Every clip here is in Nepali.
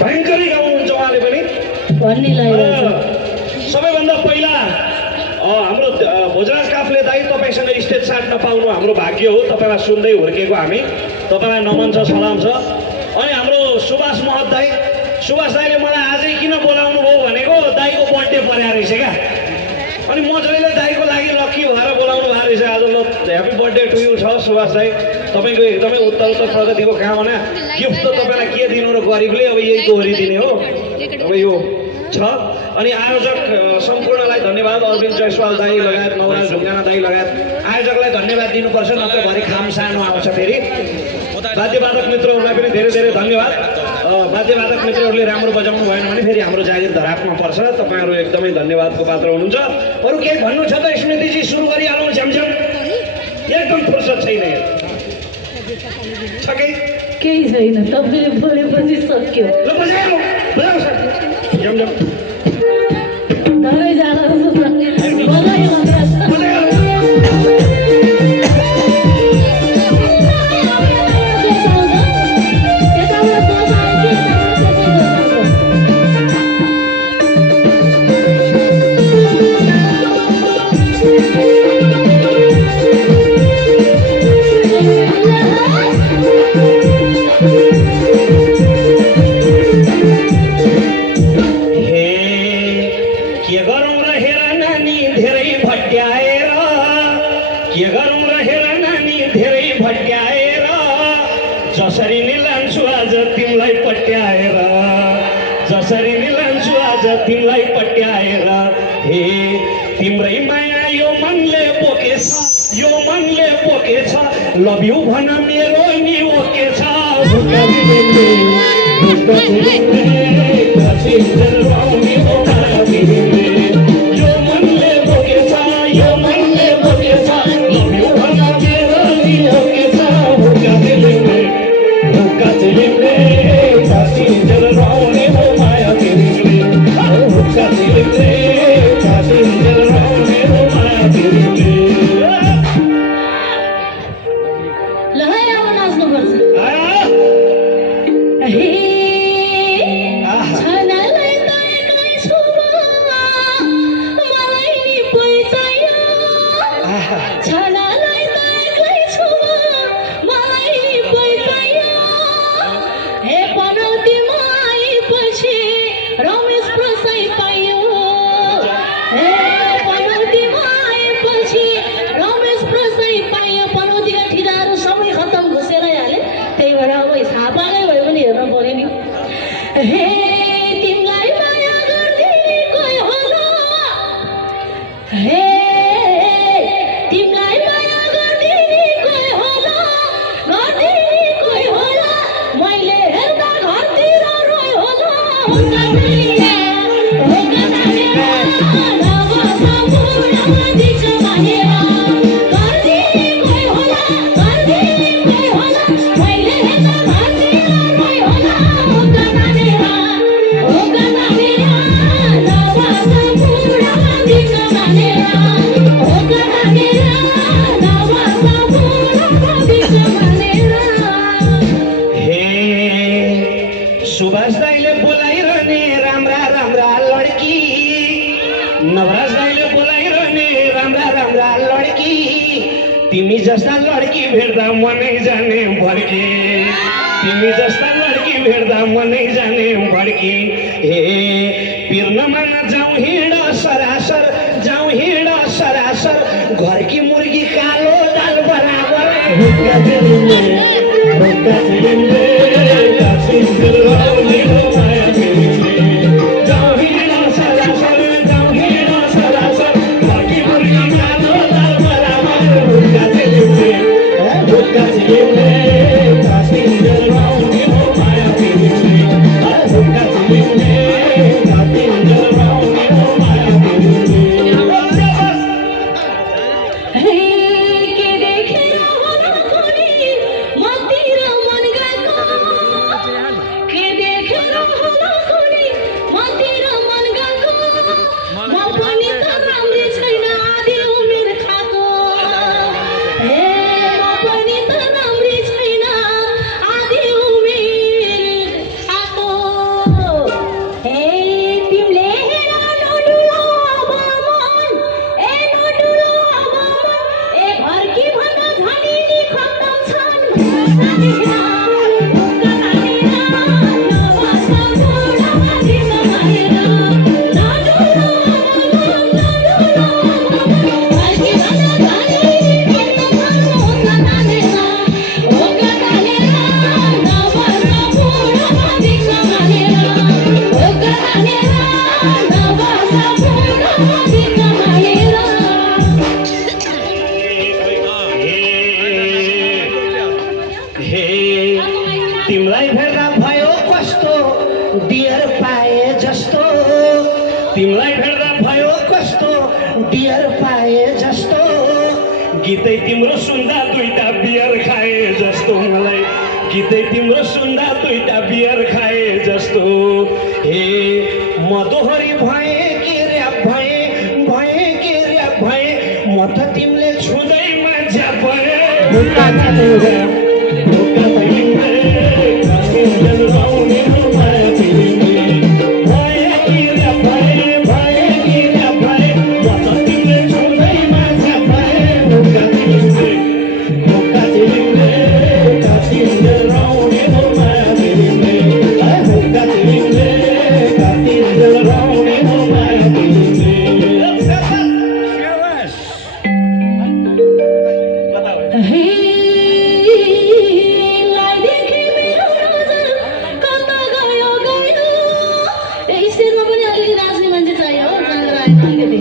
भयङ्करै गाउनुहुन्छ उहाँले पनि भन्ने लाग्यो। सबैभन्दा पहिला हाम्रो भोजराज काफले दाइ तपाईँसँग स्टेज साट्न पाउनु हाम्रो भाग्य हो। तपाईँलाई सुन्दै हुर्केको हामी, तपाईँलाई नमन छ, सलाम छ। अनि हाम्रो सुभाष महत दाइ, सुभाष दाइले मलाई आजै किन बोलाउनु भयो भनेको दाइको बर्थडे परेको रहेछ क्या। अनि म जहिले दाइको लागि लक्की भएर बोलाउनु भएको रहेछ आज। ल ह्याप्पी बर्थडे टु यू छ सुभाष दाइ, तपाईँको एकदमै उत्तर प्रगतिको कामना। गिफ्ट त तपाईँलाई के दिनु र गरिबले अब यही दोहोरिदिने हो। अब यो छ। अनि आयोजक सम्पूर्णलाई धन्यवाद, अरविन्द जयसवाल दाई लगायत नवराज ढुङ्गाना दाई लगायत आयोजकलाई धन्यवाद दिनुपर्छ, नत्र भरि खाम सानो आउँछ फेरि। वाद्यवादक मित्रहरूलाई पनि धेरै धेरै धन्यवाद। वाद्यवादक मित्रहरूले राम्रो बजाउनु भएन भने फेरि हाम्रो जागिर धरापमा पर्छ। तपाईँहरू एकदमै धन्यवादको पात्र हुनुहुन्छ। अरू केही भन्नु छ त स्मृतिजी? सुरु गरिहालौँ झ्यामझ्याम। एकदम फुर्सद छैन छ कि केही छैन, तपाईँले बोलेपछि सक्यो। ल बजाऊ बजाऊ सर झ्यामझ्याम धरै जाँदा बजायो जसरी नि लान्छु आज तिमीलाई पट्याएर, जसरी नि लान्छु आज तिमीलाई पट्याएर। हे तिम्रै माया यो मनले बोकेछ, यो मनले बोकेछ, लभ यु भन मेरो नि ओकेछ। यो मनले बोकेछ, यो मनले बोकेछ, लभ यु भन मेरो नि ओकेछ। सुभाष दाइले बोलाइरहने राम्रा राम्रा लड्की, नवराज दाइले बोलाइरहने राम्रा राम्रा लड्की, तिमी जस्ता लड्की भेट्दा मनै जाने भड्की, तिमी जस्ता लड्की भेट्दा मनै जाने भड्की। हे पिर्नमा नजाउँ हिँड सरासर, जाउँ हिँड सरासर, घरकी मुर्गी कालो दाल बराबर। डियर पाए जस्तो तिमीलाई भेट्दा भयो कस्तो डियर पाए जस्तो गीतै तिम्रो सुन्दा दुईटा बियर खाए जस्तो मलाई गीतै तिम्रो सुन्दा दुईटा बियर खाए जस्तो हे म दोहोरी भए के र्याप भए के र्याप भए म त तिमीले छुँदैमा झ्याप भए ढुक्का तानेर ढुक्का तानेर काटिन्जेल राउने हो माया तिमीले भए कि र्याप भए कि र्याप भए म त तिमीले छुँदैमा झ्याप भए ढुक्का तिमीले काटिन्जेल राउने हो माया तिमीले ढुक्का तिमीले काटिन्जेल राउने हो माया तिमीले हे लाइदेखि मेरो नजर कता गयो गयो ए स्टेजमा पनि अलिकति नाच्ने मान्छे चाहियो हो जाँदा अलिकति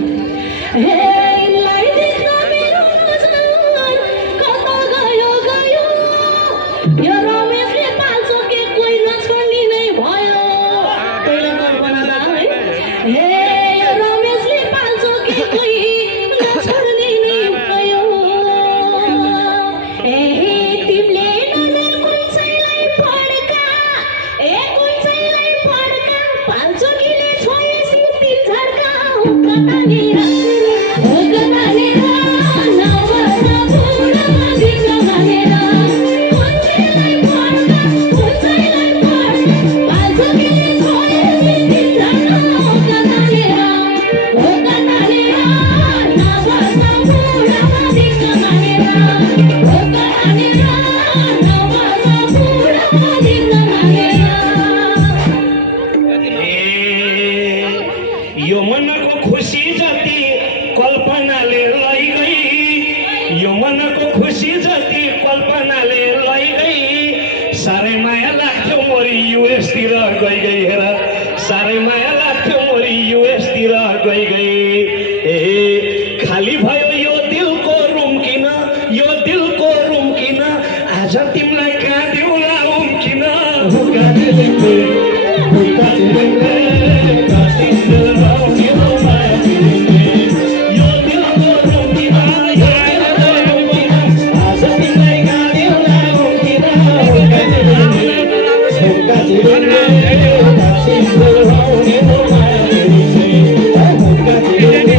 हे लाइदेखि मेरो नजर कता गयो गयो यो रमेशले पाल्छ के कोही नछोड्ने नै भयो पहिला कल्पना है हे यो रमेशले पाल्छ के कोही नछोड्ने नै भयो ए तिमीले नजर कुन्छैलाई फड्का ए कुन्छैलाई फड्का पाल्छौ किले छोएसी तिल झड्का हुक्का तानेर नभर्न बुढामा दिन्छ भनेर कुन्छैलाई फड्का पाल्छौ किले छोएसी तिल झड्का हुक्का तानेर नभर्न बुढामा दिन्छ भनेर हुक्का तानेर नभर्न बुढामा दिन्छ भनेर यो मनको खुसी जति कल्पनाले लैगई यो मनको खुसी जति कल्पनाले लैगई साह्रै माया लाग्थ्यो मोरी युएसतिर गई हेर साह्रै माया लाग्थ्यो मोरी युएसतिर गई ए खाली भयो यो दिलको रुम किन आज तिमीलाई कहाँ दिउला किन ढुक्का तिमीले काटिन्जेल राउने हो माया तिमीले यो दिलको रुम किन आज तिमीलाई गाड्यो लागौँ किन ढुक्का तिमीले काटिन्जेल राउने हो माया तिमीले ढुक्का तिमीले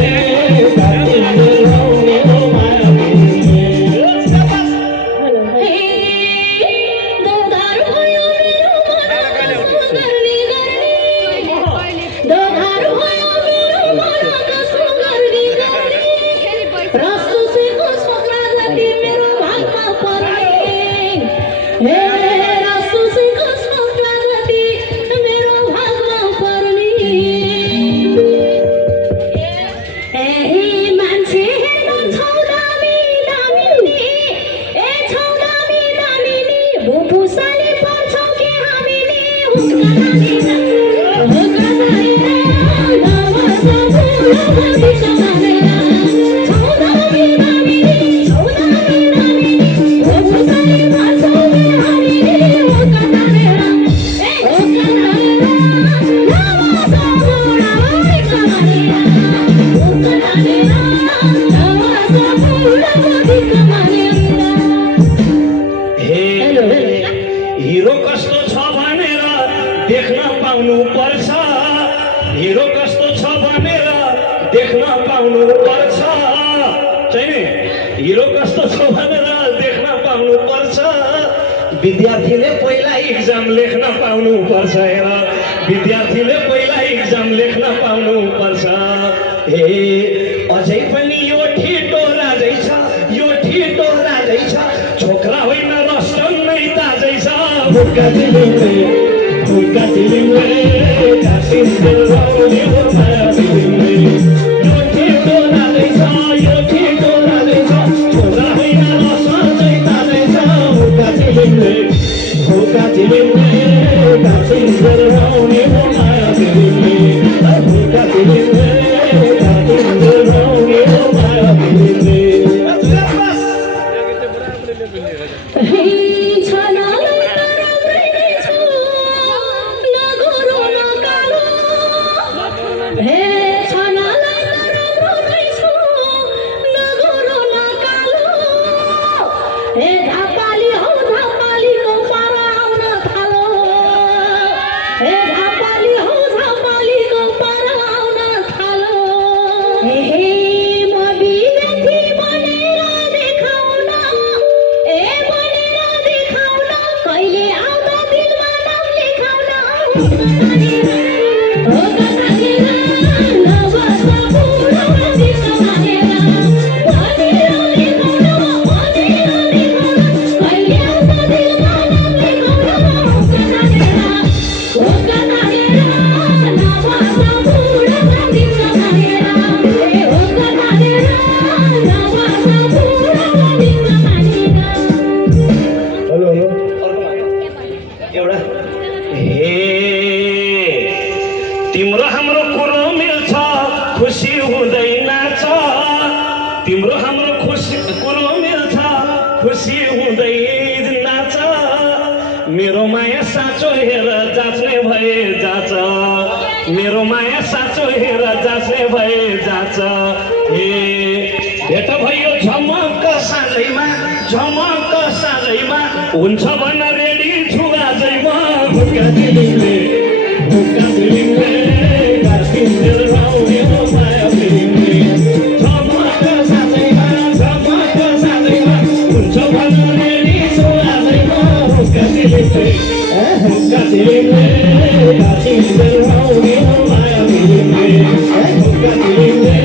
काटिन्जेल राउने हो माया तिमीले दोधार भयो मेरो मन कसो गर्ने रस्तो सुको स्वप्न जति मेरो भागमा पर्ने हे रस्तो सुको स्वप्न जति मेरो भागमा पर्ने ए मान्छे हेर्न छौ दामी नि ए छौ दामी नि भुपुसाले पर्छौ के हामीले हुक्का तानेर नभर्न बुढामा दिन्छ भनेर छौ दामी नि भुपुसाले पर्छौ के हामीले हुक्का तानेर नभर्न बुढामा दिन्छ भनेर हुक्का तानेर नभर्न बुढामा दिन्छ भनेर हिरो कस्तो छ भनेर देख्न पाउनु पर्छ हिरो कस्तो छ भनेर देख्न पाउनु पर्छ चाहिँ नि हिरो कस्तो छ भनेर देख्न पाउनु पर्छ विद्यार्थीले पहिला इक्जाम लेख्न पाउनु पर्छ हेर विद्यार्थीले पहिला इक्जाम लेख्न पाउनु पर्छ हे अझै पनि यो ठिटो राजै छ छोकरा होइन रस्टन नै ताजै छ ढुक्का तिमीले काटिन्जेल राउने हो माया तिमीले यो ठिटो राजै छ छोकरा होइन रस्टन नै ताजै छ ढुक्का तिमीले काटिन्जेल राउने हो माया तिमीले ढुक्का तिमीले काटिन्जेल राउने हो माया तिमीले छनालाई त राम्रै नै छ नगरौँ पाली आउँछ पालीको पराउन थालो हे म विद्यार्थी बनेर देखाउन ए बनेर देखाउन कहिले आउँदा दिलमा नाम लेखाउन हो कतानेर नबस पुरो दिस मानेर भनेर देखाउन कहिले आउँदा दिलमा नाम लेखाउन हो कतानेर नबस पुरो दिस मानेर हो कतानेर नबस पुरो दिस मानेर हेलो हेलो एउटा हे तिम्रो हाम्रो कुरो मिल्छ खुसी हुँदै नाच तिम्रो हाम्रो कुरो मिल्छ खुसी हुँदै नाच मेरो माया साँचो हेर जाँच्ने भए जाँच मेरो माया साँचो हेर जाँच्ने भए जाँच हे भेट भयो झमक्क साँझैमा हुन्छ भन्न रेडी छु आजै म हुक्का दिलिङले गार्सिन्जेल राउने हो माया फिलिङले झमक्क साँझैमा हुन्छ भन्न रेडी छु आजै म हुक्का दिलिङले गार्सिन्जेल राउने हो माया फिलिङले हुक्का दिलिङले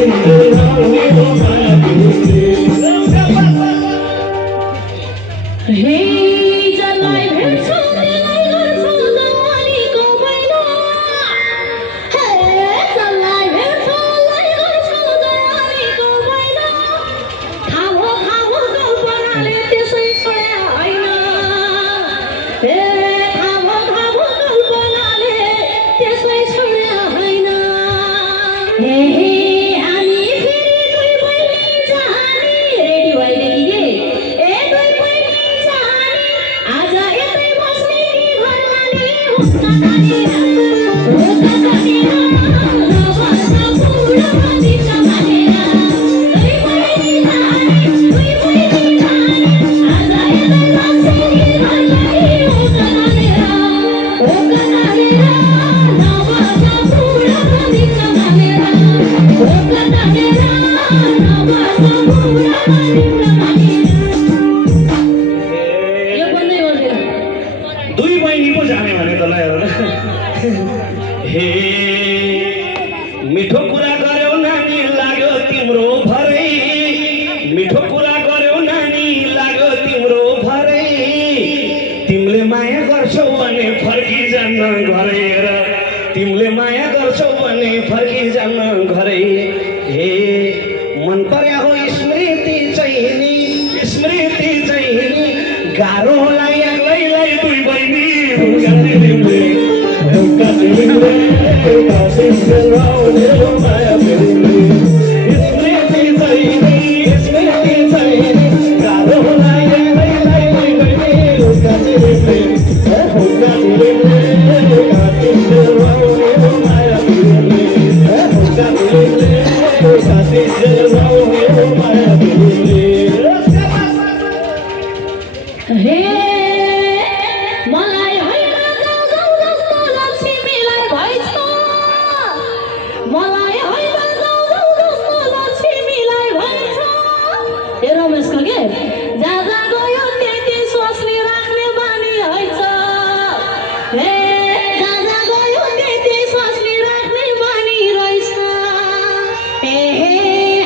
गार्सिन्जेल राउने हो माया फिलिङले हे जसलाई भेट्छौ त्यसलाई गर्छौ जवानीको मैलो हे जसलाई भेट्छौ त्यसलाई गर्छौ जवानीको मैलो खामो कल्पनाले त्यसै छोड्या होइन हे खामो कल्पनाले त्यसै छोड्या होइन हे हामी फेरि दुई बहिनी जाने रेडी भइदेखि के ए दुई बहिनी जाने आज यतै बस्ने कि घर लाने हुक्का तानेर नबस पुरो दिस मानेर दुई बहिनी जाने आज यतै बस्ने कि घर लाने हुक्का तानेर नबस पुरो दिस मानेर हुक्का तानेर नबस पुरो दिस मानेर यो बन्दै गर्दैन दुई बहिनी पो जाने भने त ल हेर हे मिठो कुरा गर्यौ नानी लाग्यो तिम्रो भरै मिठो कुरा गर्यौ नानी लाग्यो तिम्रो भरै तिमीले माया गर्छौ भने फर्की जान्न घरै हेर तिमीले माया गर्छौ भने फर्की जान्न घरै हे मन पर्या हो स्मृति चाहिँ नि गाह्रो होला एक्लैलाई दुई बहिनी हुक्का दिलिङले गार्सिन्जेल राउने हो माया फिलिङले स्मृति चाहिँ नि गाह्रो होला एक्लैलाई दुई बहिनी हुक्का दिलिङले गार्सिन्जेल राउने हो माया फिलिङले हुक्का दिलिङले गार्सिन्जेल राउने हो माया फिलिङले हे मलाई होइन जाऊ जस्तो लक्ष्मीलाई भइछ मलाई होइन जाऊ जस्तो लक्ष्मीलाई भइछ हे रमेशको के जहाँ गयो त्यति सोच्ने राख्ने बानी हैछ हे जहाँ गयो त्यति सोच्ने राख्ने बानी रहेछ हे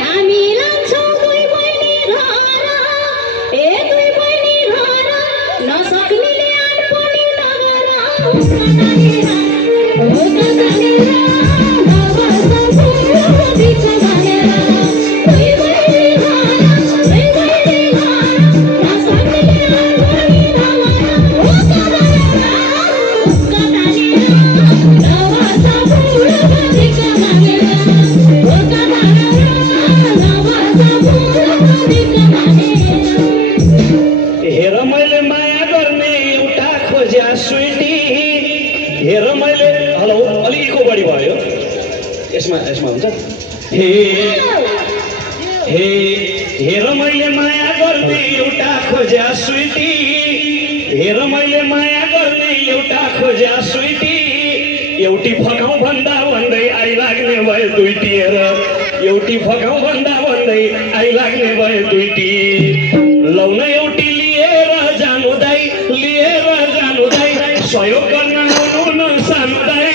हामी लान्छौँ दुई बहिनी घर ए दुई बहिनी घर नसक्नेले आठ पनि नगर हुक्का तानेर नबस पुरो दिस मानेर दुई बहिनी घर नसक्नेले आठ पनि नगर हुक्का तानेर नबस पुरो दिस मानेर हुक्का तानेर नबस पुरो दिस मानेर हेर मैले माया गर्ने एउटा खोज्या स्विटी हेर मैले हेलो अलिक इको बढी भयो यसमा हुन्छ हेर मैले माया गर्ने एउटा खोज्या स्विटी हेर मैले माया गर्ने एउटा खोज्या स्विटी एउटी फकाउँ भन्दा भन्दै आइलाग्ने भयो दुईटी हेर एउटी फकाउँ भन्दा भन्दै आइलाग्ने भयो दुईटी लौन एउटी लिएर जानु दाइ सहयोग गर्न आउनु न सानो दाइ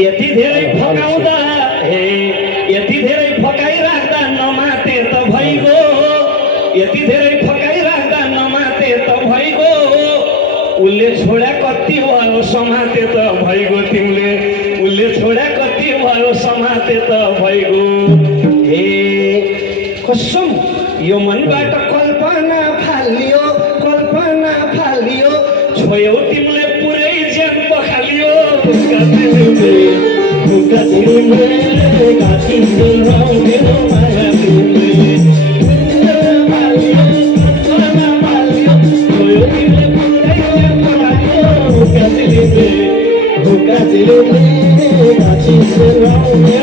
यति धेरै फकाउँदा यति धेरै फकाइराख्दा नमाते त भइगयो यति धेरै फकाइराख्दा नमाते त भइगयो उसले छोड्या कति भयो समाते त भइगयो तिमीले उसले छोड्या कति भयो समाते त भइगयो हे कसम यो मनबाट कल्पना फालियो छोयौ तिमीले पुरै ज्यान पखालियो Gachi